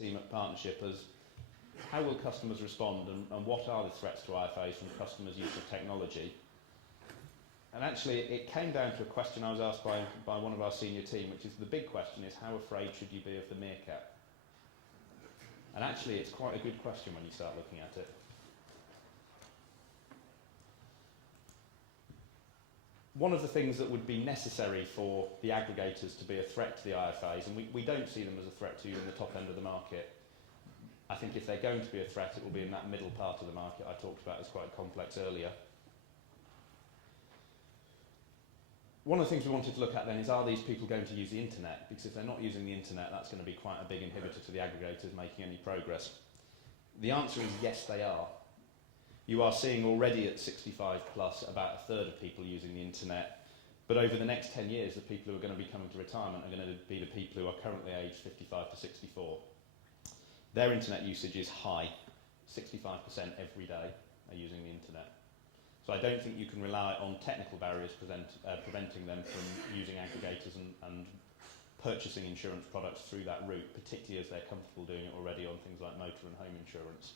team at Partnership as how will customers respond and what are the threats to IFAs from customers' use of technology? And actually it came down to a question I was asked by one of our senior team, which is the big question is how afraid should you be of the meerkat? And actually it's quite a good question when you start looking at it. One of the things that would be necessary for the aggregators to be a threat to the IFAs, and we don't see them as a threat to you in the top end of the market. I think if they're going to be a threat, it will be in that middle part of the market I talked about as quite complex earlier. One of the things we wanted to look at then is, are these people going to use the internet? Because if they're not using the internet, that's going to be quite a big inhibitor to the aggregators making any progress. The answer is yes, they are. You are seeing already at 65 plus about a third of people using the internet, but over the next 10 years, the people who are going to be coming to retirement are going to be the people who are currently aged 55 to 64. Their internet usage is high. 65% every day are using the internet. So I don't think you can rely on technical barriers preventing them from using aggregators and purchasing insurance products through that route, particularly as they're comfortable doing it already on things like motor and home insurance.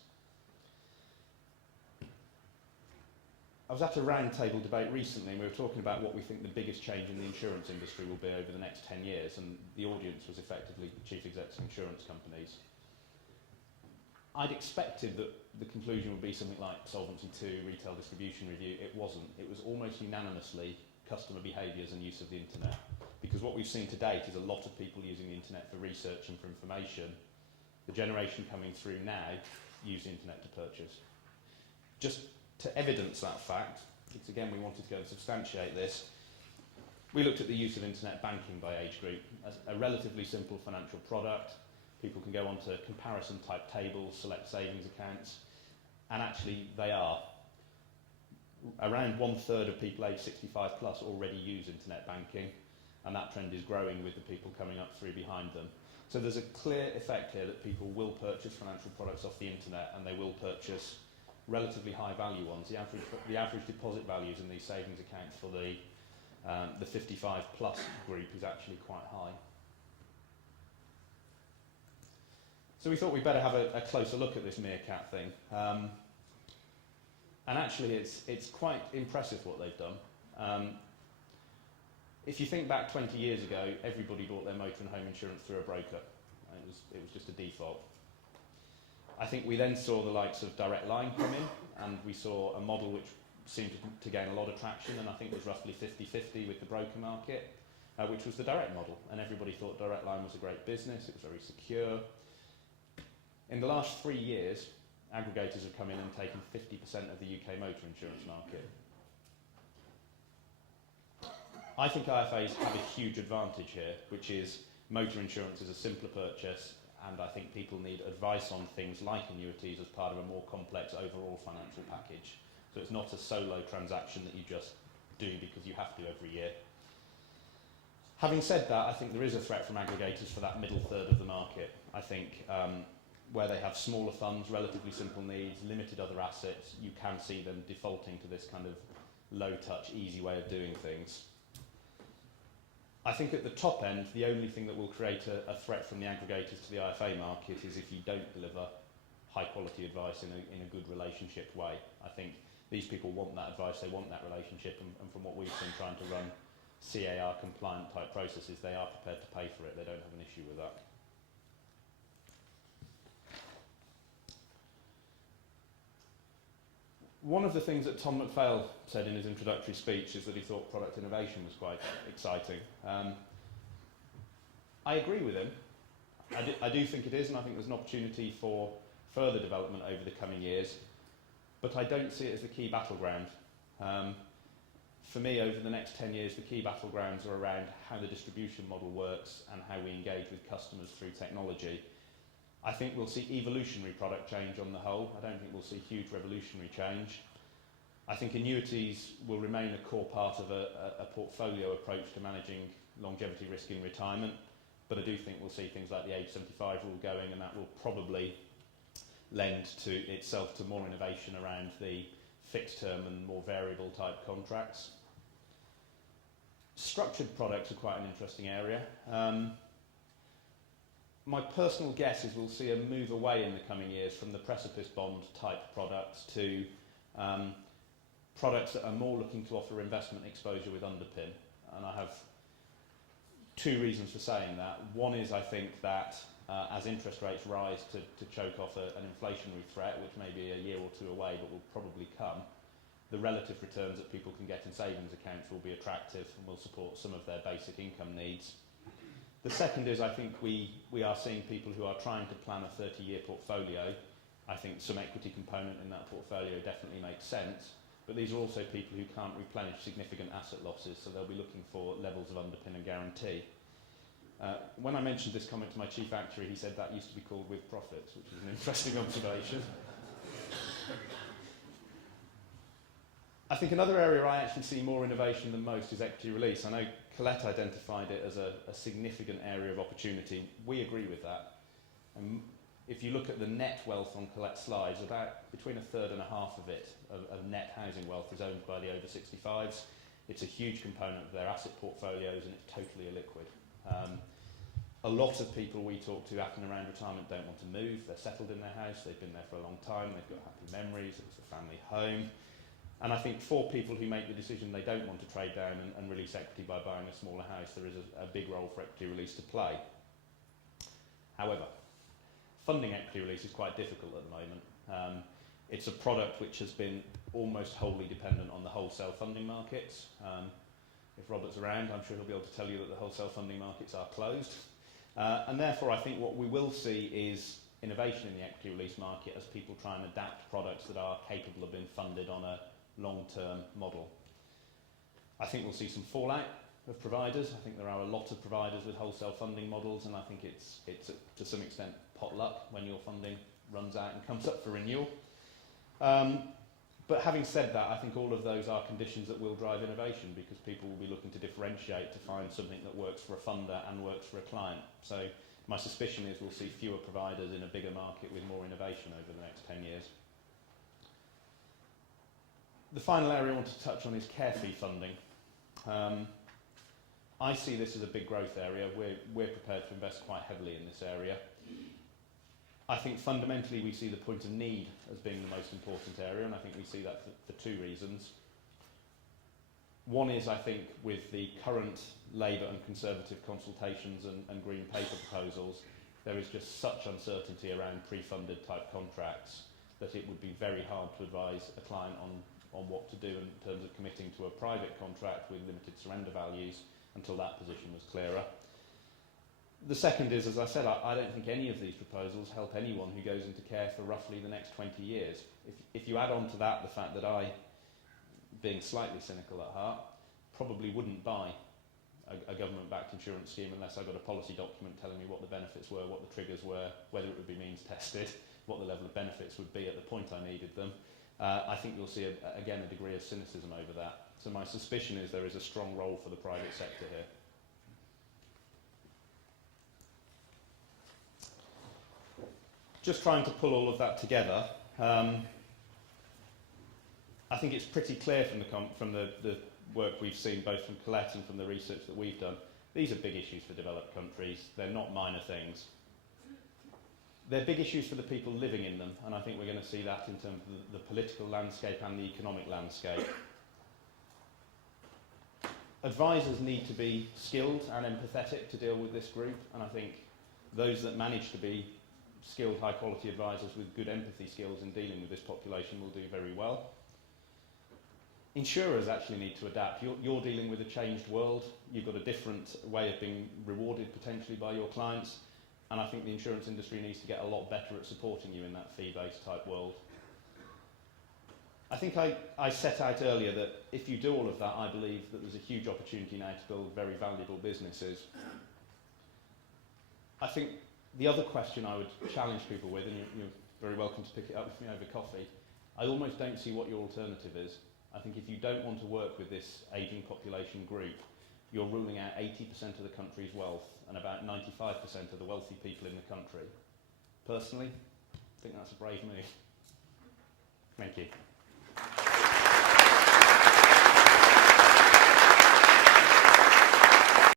I was at a roundtable debate recently and we were talking about what we think the biggest change in the insurance industry will be over the next 10 years, and the audience was effectively chief execs of insurance companies. I'd expected that the conclusion would be something like Solvency II, retail distribution review. It wasn't. It was almost unanimously customer behaviours and use of the internet. Because what we've seen to date is a lot of people using the internet for research and for information. The generation coming through now use the internet to purchase. Just to evidence that fact, because again we wanted to go and substantiate this, we looked at the use of internet banking by age group as a relatively simple financial product. People can go onto comparison type tables, select savings accounts, and actually they are. Around 1/3 of people aged 65 plus already use internet banking, and that trend is growing with the people coming up through behind them. So there's a clear effect here that people will purchase financial products off the internet, and they will purchase relatively high value ones. The average deposit values in these savings accounts for the 55 plus group is actually quite high. So we thought we'd better have a closer look at this meerkat thing. And actually it's quite impressive what they've done. If you think back 20 years ago, everybody bought their motor and home insurance through a broker. It was just a default. I think we then saw the likes of Direct Line come in, and we saw a model which seemed to gain a lot of traction, and I think was roughly 50-50 with the broker market, which was the direct model. And everybody thought Direct Line was a great business, it was very secure. In the last 3 years, aggregators have come in and taken 50% of the UK motor insurance market. I think IFAs have a huge advantage here, which is motor insurance is a simpler purchase, and I think people need advice on things like annuities as part of a more complex overall financial package. So it's not a solo transaction that you just do because you have to every year. Having said that, I think there is a threat from aggregators for that middle third of the market. I think where they have smaller funds, relatively simple needs, limited other assets, you can see them defaulting to this kind of low-touch, easy way of doing things. I think at the top end, the only thing that will create a threat from the aggregators to the IFA market is if you don't deliver high-quality advice in a good relationship way. I think these people want that advice, they want that relationship, and from what we've seen trying to run CAR compliant type processes, they are prepared to pay for it. They don't have an issue with that. One of the things that Tom McPhail said in his introductory speech is that he thought product innovation was quite exciting. I agree with him. I do think it is, and I think there's an opportunity for further development over the coming years, but I don't see it as the key battleground. For me, over the next 10 years, the key battlegrounds are around how the distribution model works and how we engage with customers through technology. I think we'll see evolutionary product change on the whole. I don't think we'll see huge revolutionary change. I think annuities will remain a core part of a portfolio approach to managing longevity risk in retirement, but I do think we'll see things like the age 75 rule going, and that will probably lend to itself to more innovation around the fixed term and more variable type contracts. Structured products are quite an interesting area. My personal guess is we'll see a move away in the coming years from the precipice bond type products to products that are more looking to offer investment exposure with underpin. And I have two reasons for saying that. One is I think that as interest rates rise to choke off an inflationary threat, which may be a year or two away but will probably come, the relative returns that people can get in savings accounts will be attractive and will support some of their basic income needs. The second is I think we are seeing people who are trying to plan a 30-year portfolio. I think some equity component in that portfolio definitely makes sense, but these are also people who can't replenish significant asset losses, so they'll be looking for levels of underpin and guarantee. When I mentioned this comment to my chief actuary, he said that used to be called with profits, which is an interesting observation. I think another area I actually see more innovation than most is equity release. I know Colette identified it as a significant area of opportunity. We agree with that. If you look at the net wealth on Colette's slides, about between a third and a half of it, of net housing wealth, is owned by the over 65s. It's a huge component of their asset portfolios and it's totally illiquid. A lot of people we talk to at and around retirement don't want to move. They're settled in their house, they've been there for a long time, they've got happy memories, it's a family home. And I think for people who make the decision they don't want to trade down and release equity by buying a smaller house, there is a big role for equity release to play. However, funding equity release is quite difficult at the moment. It's a product which has been almost wholly dependent on the wholesale funding markets. If Robert's around, I'm sure he'll be able to tell you that the wholesale funding markets are closed. And therefore, I think what we will see is innovation in the equity release market as people try and adapt products that are capable of being funded on a long-term model. I think we'll see some fallout of providers. I think there are a lot of providers with wholesale funding models, and I think it's to some extent pot luck when your funding runs out and comes up for renewal. But having said that, I think all of those are conditions that will drive innovation because people will be looking to differentiate to find something that works for a funder and works for a client. So my suspicion is we'll see fewer providers in a bigger market with more innovation over the next 10 years. The final area I want to touch on is care fee funding. I see this as a big growth area. We're prepared to invest quite heavily in this area. I think fundamentally we see the point of need as being the most important area, and I think we see that for two reasons. One is, I think, with the current Labour and Conservative consultations and Green Paper proposals, there is just such uncertainty around pre-funded type contracts that it would be very hard to advise a client on what to do in terms of committing to a private contract with limited surrender values until that position was clearer. The second is, as I said, I don't think any of these proposals help anyone who goes into care for roughly the next 20 years. If you add on to that the fact that I, being slightly cynical at heart, probably wouldn't buy a government-backed insurance scheme unless I got a policy document telling me what the benefits were, what the triggers were, whether it would be means tested, what the level of benefits would be at the point I needed them. I think you'll see, again, a degree of cynicism over that. So my suspicion is there is a strong role for the private sector here. Just trying to pull all of that together, I think it's pretty clear from the work we've seen, both from Colette and from the research that we've done, these are big issues for developed countries. They're not minor things. They're big issues for the people living in them, and I think we're going to see that in terms of the political landscape and the economic landscape. Advisors need to be skilled and empathetic to deal with this group, and I think those that manage to be skilled, high-quality advisors with good empathy skills in dealing with this population will do very well. Insurers actually need to adapt. You're dealing with a changed world. You've got a different way of being rewarded potentially by your clients, and I think the insurance industry needs to get a lot better at supporting you in that fee-based type world. I think I set out earlier that if you do all of that, I believe that there's a huge opportunity now to build very valuable businesses. I think the other question I would challenge people with, and you're very welcome to pick it up with me over coffee, I almost don't see what your alternative is. I think if you don't want to work with this ageing population group, you're ruling out 80% of the country's wealth and about 95% of the wealthy people in the country. Personally, I think that's a brave move. Thank you.